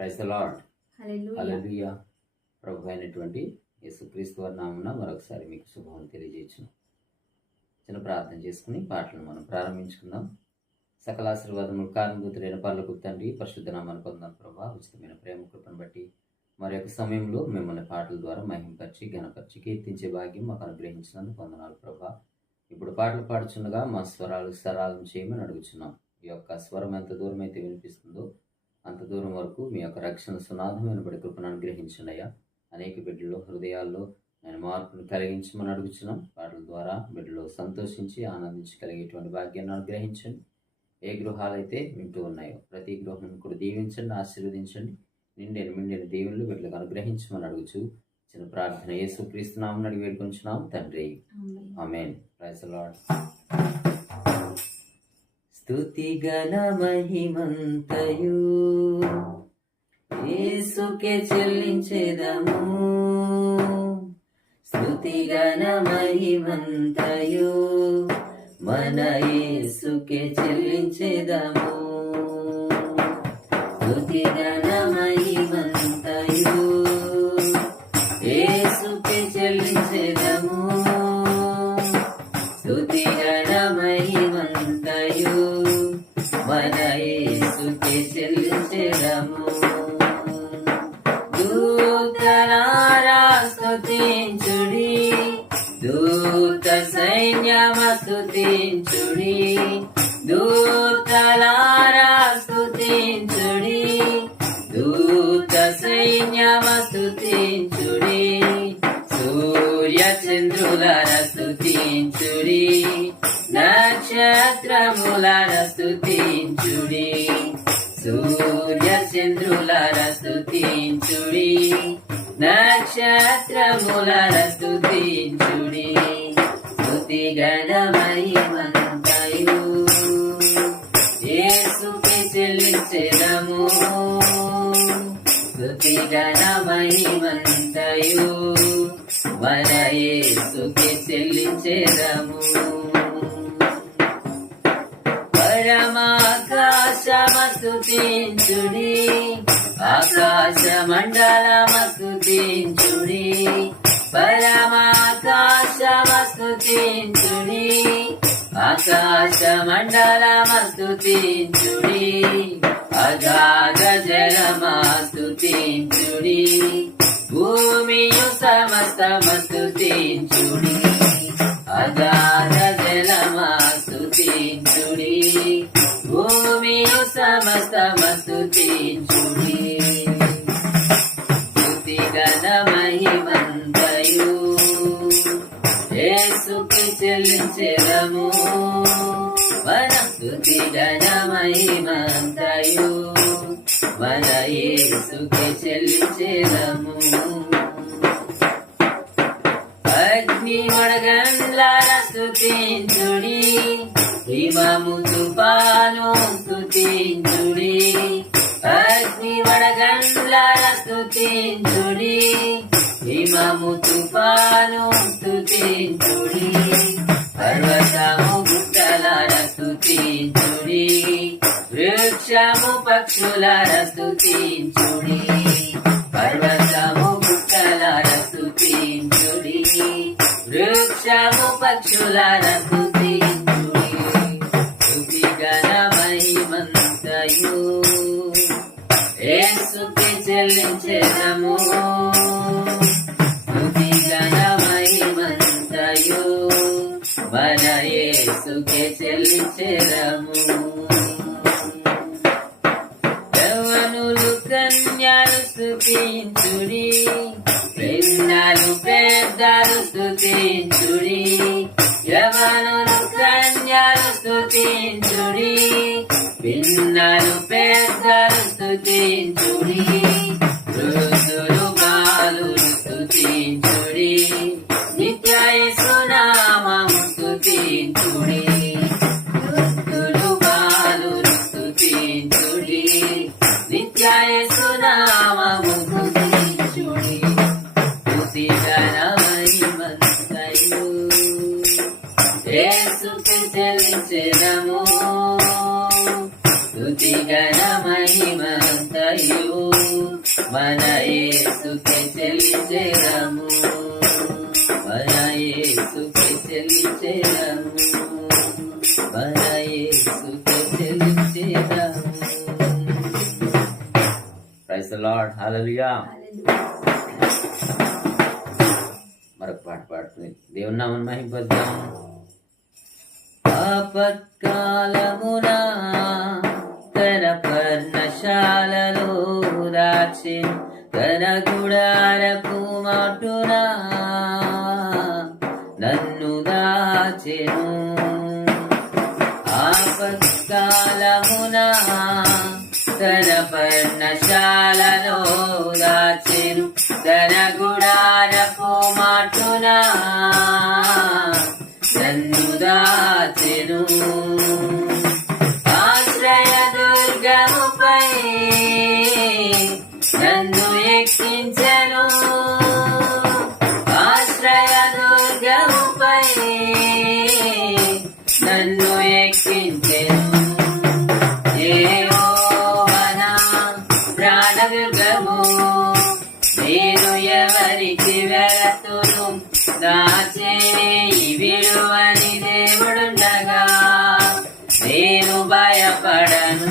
Praise the lord. Hallelujah. ప్రభు అయినటువంటి యేసుక్రీస్తు వారి నామమున మరొకసారి మీకు శుభములు తెలియజేయచ్చును. చిన్న ప్రార్థన చేసుకుని పాటలను మనం ప్రారంభించుకుందాం. సకల ఆశీర్వాదములు కారణభూతులైన పరలోకపు తండ్రి, పరిశుద్ధ నామాన్ని పొందాం ప్రభా. ఉచితమైన ప్రేమ కృపను బట్టి మరి యొక్క సమయంలో మిమ్మల్ని పాటల ద్వారా మహింపరిచి ఘనపరిచి కీర్తించే భాగ్యం మాకు అనుగ్రహించినందుకు వందనాలు ప్రభా. ఇప్పుడు పాటలు పాడుచుండగా మా స్వరాలు సరళం చేయమని అడుగుచున్నాం. ఈ యొక్క స్వరం ఎంత దూరం అయితే వినిపిస్తుందో అంత దూరం వరకు మీ యొక్క రక్షణ సునాదమైన బడి కృపను అనుగ్రహించండి అయ్యా. అనేక బిడ్డల్లో హృదయాల్లో నేను మార్పును కలిగించమని అడుగుచున్నాం. పాటల ద్వారా బిడ్డలో సంతోషించి ఆనందించగలిగేటువంటి భాగ్యాన్ని అనుగ్రహించండి. ఏ గృహాలైతే వింటూ ఉన్నాయో ప్రతి గృహం కూడా దీవించండి, ఆశీర్వదించండి. నిండిన దీవెనలు బిడ్డలకు అనుగ్రహించమని అడుగుచు చిన్న ప్రార్థన యేసుక్రీస్తు నామమున అడిగి వేడుకొంచున్నాం తండ్రి, ఆమేన్. Praise the lord. స్తుతి గణ మహిమంతయు యేసుకే చెల్లించెదము. స్తుతి గణ మహిమంతయు మన యేసుకే చెల్లించెదము. స్తుతి గణ మహిమంతయు యేసుకే చెల్లించెదము. స్తుతి గణ మహిమంతయు మన యేసుకే చెల్లించెదము. దూతలారా స్తుతించుడి, దూత సైన్యమ స్తుతించుడి. దూతలారా స్తుతించుడి, దూత సైన్యమ స్తుతించుడి. సూర్య చంద్రులారా స్తుతించుడి, నక్షత్రములారా స్తుతించుడి. సూర్య చంద్రులారా స్తుతించుడి, నక్షత్రములారా స్తుతించుడి. స్తుతి గణ మహిమంతయు యేసుకే చెల్లించెదము. స్తుతి గణ మహిమంతయు మన యేసుకే చెల్లించెదము. పరమాకాశమ స్తుతించుడి, ఆకాశ మండలమ స్తుతించుడి. పరమాకాశమ స్తుతించుడి, ఆకాశ మండలమ స్తుతించుడి. అగాధ జలమ స్తుతించుడి, భూమియు సమస్తమ స్తుతించుడి. అగాధ జలమ స్తుతించుడి, భూమియు సమస్తమ స్తుతించుడి. స్తుతి గణ మహిమంతయు యేసుకే చెల్లించెదము. మన స్తుతి గణ మహిమంతయు మన యేసుకే చెల్లించెదము. అగ్ని వడగండ్లారా స్తుతించుడి, హిమము తుఫాను స్తుతించుడి. అగ్ని వడగండ్లారా స్తుతించుడి, హిమము తుఫాను స్తుతించుడి. పర్వతము గుట్టలారా స్తుతించుడి, వృక్షము పక్షులారా స్తుతించుడి. పర్వతము గుట్టలారా స్తుతించుడి, వృక్షము పక్షులారా స్తుతించుడి. స్తుతి గణ మహిమంతయు యేసుకే చెల్లించెదము. స్తుతి గణ మహిమంతయు మన యేసుకే చెల్లించెదము. యవ్వనులు కన్యలు స్తుతించుడి, పిల్లలు పెద్దలు స్తుతించుడి. యవ్వనులు కన్యలు స్తుతించుడి, పిల్లలు పెద్దలు స్తుతించుడి. వృద్ధులు బాలురు స్తుతించుడి, నిత్య యేసు నామము స్తుతించుడి. వృద్ధులు బాలురు స్తుతించుడి, నిత్య యేసు నామము స్తుతించుడి. స్తుతి గణ మహిమంతయు యేసుకే చెల్లించెదము. స్తుతి గణ మహిమంతయు మన యేసుకే చెల్లించెదము, మన యేసుకే చెల్లించెదము, మన యేసుకే చెల్లించెదము. Praise the lord. హల్లెలూయా. మరొక పాట పాడుతుంది దేవుని నామమున మహిమపరుద్దాం. ఆపత్కాలమునా తన పర్ణశాలలో దాచెను, తన గుడారపు మాటునా నన్ను దాచెను. ఆపత్కాలమునా తన పర్ణశాలలో దాచెను, తన గుడారపు మాటునా నన్ను దాచెను. ఆశ్రయ దుర్గముపై నన్ను ఎక్కించెను, ఆశ్రయ దుర్గముపై నన్ను ఎక్కించెను. యెహోవా నా ప్రాణదుర్గము, నేను ఎవరికి వెరతును, నా చేయి విడువని దేవుడుండగా నేను భయపడను.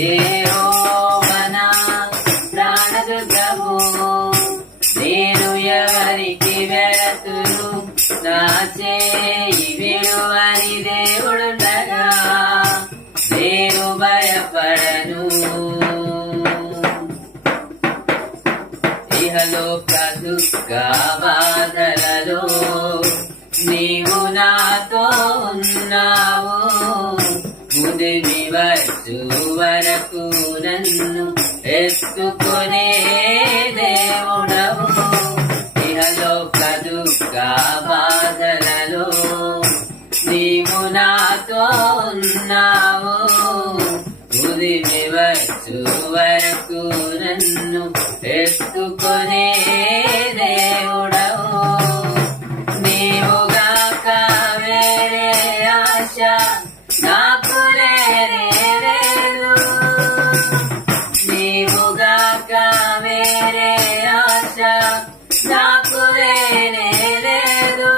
యెహోవా నా ప్రాణదుర్గము, నేను ఎవరికి వెరతును, నా చేయి విడువని దేవుడుండగా నేను భయపడను. ఇహలోక దుఃఖ బాధలలో నీవు నాతో ఉన్నావు, ముదిమి వచ్చు వరకు నన్ను ఎత్తుకునే దేవుడవు. ఇహలోక దుఃఖ బాధలలో నీవు నాతో ఉన్నావు, ముదిమి వచ్చు వరకు నన్ను ఎత్తుకునే దేవుడవు. నీవుగాక వేరే ఆశ నాకు లేదు, నీవుగాక వేరే ఆశ నాకు లేదు.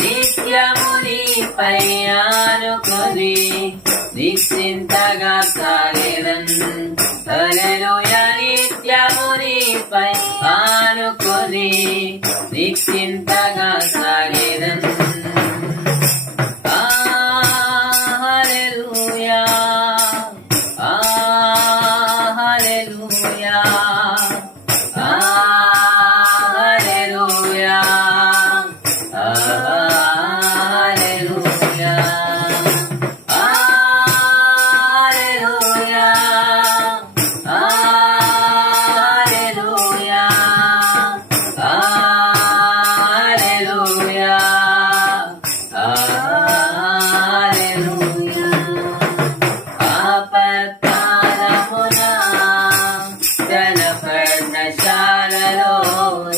నిత్యము నీపై ఆనుకొని నిశ్చింతగా సాగెదన్. హల్లెలూయా. నిత్యము నీపై ఆనుకొని నిశ్చింతగా సాగెదన్. హల్లెలూయా, హల్లెలూయా, హల్లెలూయా, హల్లెలూయా, హల్లెలూయా, హల్లెలూయా, హల్లెలూయా, హల్లెలూయా. ఆపత్కాలమునా తన పర్ణశాలలో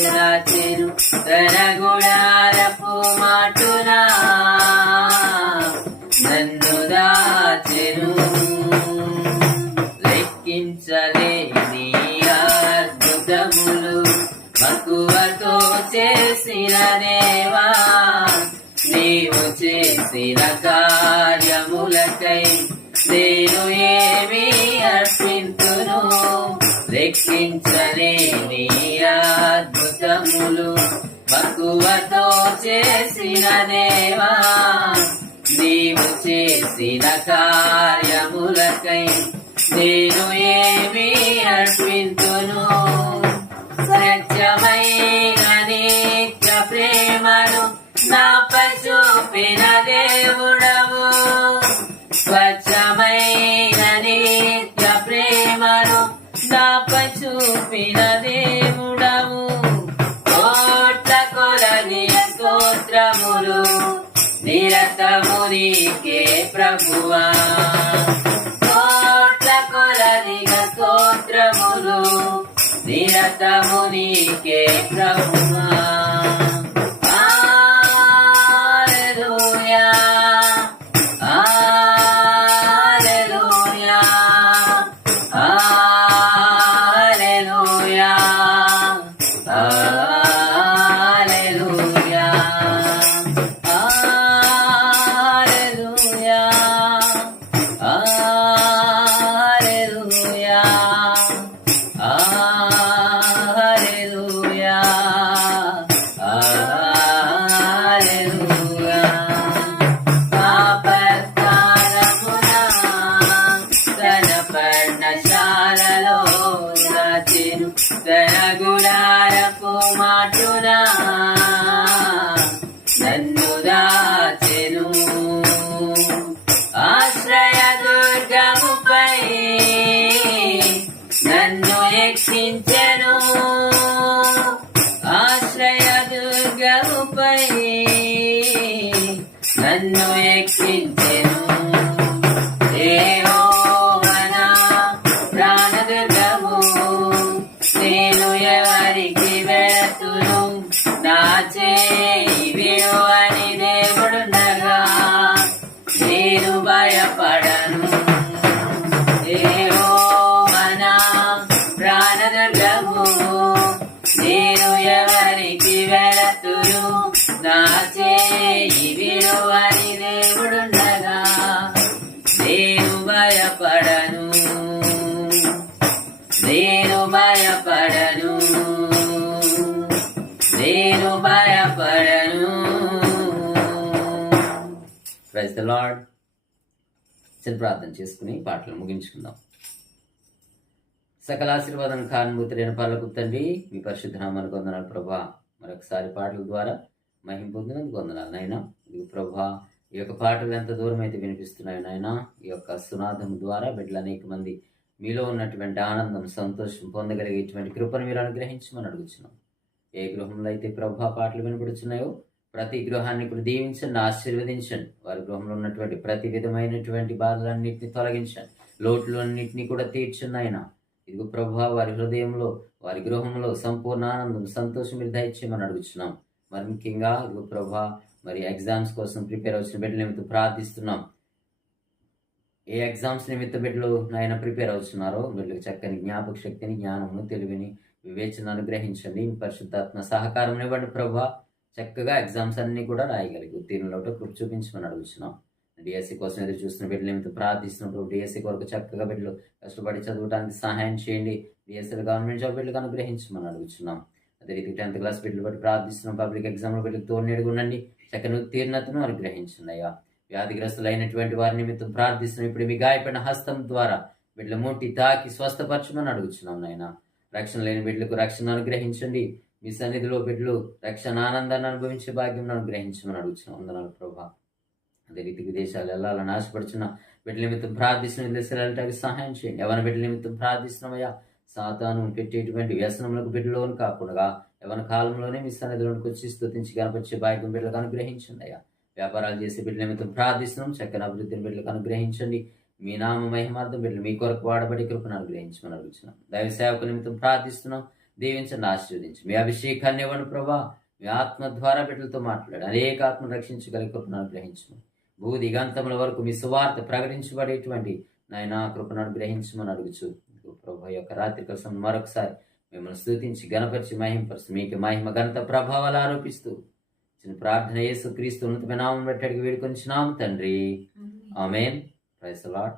దాచెను, తన గుడారపు మాటునా నన్ను దాచెను. లెక్కించలేని అద్భుతములు మక్కువతో చేసిన దేవా, నీవు చేసిన కార్యములకై నేను ఏమి అర్పింతును. లెక్కించలేని అద్భుతములు మక్కువతో చేసిన దేవా, నీవు చేసిన కార్యములకై నేను ఏమి అర్పింతును. సత్యమైన నిత్య ప్రేమను నాపై చూపిన దేవుడవు, స్వచ్ఛమైన నిత్య ప్రేమను నాపై చూపిన దేవుడవు. కోట్ల కొలది స్తోత్రములు నిరతము నీకే ప్రభువా, కోట్ల కొలదిగా స్తోత్రములు నిరతము నీకే ప్రభువా. హల్లెలూయా, హల్లెలూయా, హల్లెలూయా, చాటునా నన్ను దాచెను, ఆశ్రయ దుర్గముపై నన్ను రక్షించెను, ఆశ్రయ దుర్గముపై నన్ను రక్షించెను. యెహోవా నా ప్రాణదుర్గము, నేను ఎవరికి వెళతును, నా చేయి విడువని దేవుడుండగా నేను భయపడను. యెహోవా నా ప్రాణదుర్గము, నేను ఎవరికి వెళతును, నా చేయి విడువని దేవుడుండగా నేను భయపడను, నేను భయపడను, నేను భయపడను. Praise the Lord. చిన్న ప్రార్థన చేసుకుని పాటలు ముగించుకుందాం. సకల ఆశీర్వాదం కానుభూతులైన పర్లకు తండ్రి, మీ పరిశుద్ధ నామానికి వందనాలు ప్రభా. మరొకసారి పాటల ద్వారా మహిమ పొందినందుకు వందనాలు నాయనా. ఇది ప్రభా, ఈ యొక్క పాటలు ఎంత దూరం అయితే వినిపిస్తున్నాయో నాయనా, ఈ యొక్క సునాదం ద్వారా బిడ్డలు అనేక మంది మీలో ఉన్నటువంటి ఆనందం, సంతోషం పొందగలిగేటువంటి కృపను మీరు అనుగ్రహించమని అడుగుతున్నాం. ఏ గృహంలో అయితే ప్రభా పాటలు వినపడుతున్నాయో ప్రతి గృహాన్ని కూడా దీవించండి, ఆశీర్వదించండి. వారి గృహంలో ఉన్నటువంటి ప్రతి విధమైనటువంటి బాధలన్నింటినీ తొలగించండి, లోట్లు అన్నింటినీ కూడా తీర్చండి ఆయన. ఇదిగో ప్రభా, వారి హృదయంలో వారి గృహంలో సంపూర్ణ ఆనందం, సంతోషం మీరు దయచేయమని అడుగుతున్నాం. మరి ముఖ్యంగా ఇదిగో ప్రభా, మరి ఎగ్జామ్స్ కోసం ప్రిపేర్ అవుతున్న బిడ్డల నిమిత్తం ప్రార్థిస్తున్నాం. ఏ ఎగ్జామ్స్ నిమిత్తం బిడ్డలు నాయన ప్రిపేర్ అవుతున్నారో బిడ్డలకు చక్కని జ్ఞాపక శక్తిని, జ్ఞానమును, తెలివిని, వివేచన అనుగ్రహించండి. పరిశుద్ధాత్మ సహకారం ఇవ్వండి ప్రభా. చక్కగా ఎగ్జామ్స్ అన్ని కూడా రాయగలిగి ఉత్తీర్ణులతో కృప చూపించమని అడుగుతున్నాం. డిఎస్సి కోసం ఎదురు చూస్తున్న బిడ్డల నిమిత్తం ప్రార్థిస్తున్నప్పుడు డిఎస్సి కొరకు చక్కగా బిడ్డలు కష్టపడి చదవడానికి సహాయం చేయండి. డిఎస్సీలో గవర్నమెంట్ జాబ్ బిడ్డలకు అనుగ్రహించమని అడుగుతున్నాం. అదే రీతి 10th క్లాస్ బిడ్డలు బట్టి ప్రార్థిస్తున్నాం. పబ్లిక్ ఎగ్జామ్లో బిడ్డలకు తోడునేడుగా ఉండండి, చక్కని ఉత్తీర్ణతను అనుగ్రహించండి అయ్యా. వ్యాధిగ్రస్తులైనటువంటి వారి నిమిత్తం ప్రార్థిస్తున్నాం. ఇప్పుడు మీ గాయపడిన హస్తం ద్వారా బిడ్డల ముట్టి తాకి స్వస్థపరచమని అడుగుతున్నాం నాయన. రక్షణ లేని బిడ్డలకు రక్షణ అనుగ్రహించండి. మీ సన్నిధిలో బిడ్డలు రక్షణ ఆనందాన్ని అనుభవించే భాగ్యం అనుగ్రహించమని అడుగుతున్నాం. వందనాలు ప్రభా. అదే రీతి విదేశాలు వెళ్ళాలని ఆశపడుచున్న బిడ్డల నిమిత్తం ప్రార్థిస్తున్న దేశాలు వెళ్ళటానికి సహాయం చేయండి. ఎవరి బిడ్డల నిమిత్తం ప్రార్థిస్తున్నామయ్యా, సాతాను పెట్టేటువంటి వ్యసనములకు బిడ్డలోను కాకుండా యవన కాలంలోనే మీ సన్నిధిలోనికి వచ్చి స్తుతించి కనపరిచే భాగ్యం బిడ్డలకు అనుగ్రహించండి అయ్యా. వ్యాపారాలు చేసే బిడ్డల నిమిత్తం ప్రార్థిస్తున్నాం. చక్కని అభివృద్ధిని బిడ్డలకు అనుగ్రహించండి. మీ నామ మహిమార్థం బిడ్డలు మీ కొరకు వాడబడి కృపను అనుగ్రహించమని అడుగుతున్నాం. దైవ సేవకు నిమిత్తం ప్రార్థిస్తున్నాం. దీవించండి, ఆశీర్వదించి మీ అభిషేకాన్ని ఇవ్వండి ప్రభా. మీ ఆత్మ ద్వారా బిడ్డలతో మాట్లాడి అనేక ఆత్మను రక్షించగలిగే కృపను అనుగ్రహించమని, భూ దిగంతముల వరకు మీ సువార్త ప్రకటించబడేటువంటి నాయన కృపను అనుగ్రహించమని అడుగుచు ప్రభా యొక్క రాత్రి కోసం మరొకసారి మిమ్మల్ని స్తుతించి గణపరిచి మహింపరుస్తూ మీకు మహిమ ఘనత ప్రభావాలు ఆరోపిస్తూ చిన్న ప్రార్థన యేసు క్రీస్తు ఉన్నతమైన నామం బట్టి అడిగి వేడుకొంచున్నాము తండ్రి. ఆమేన్. Praise the lord.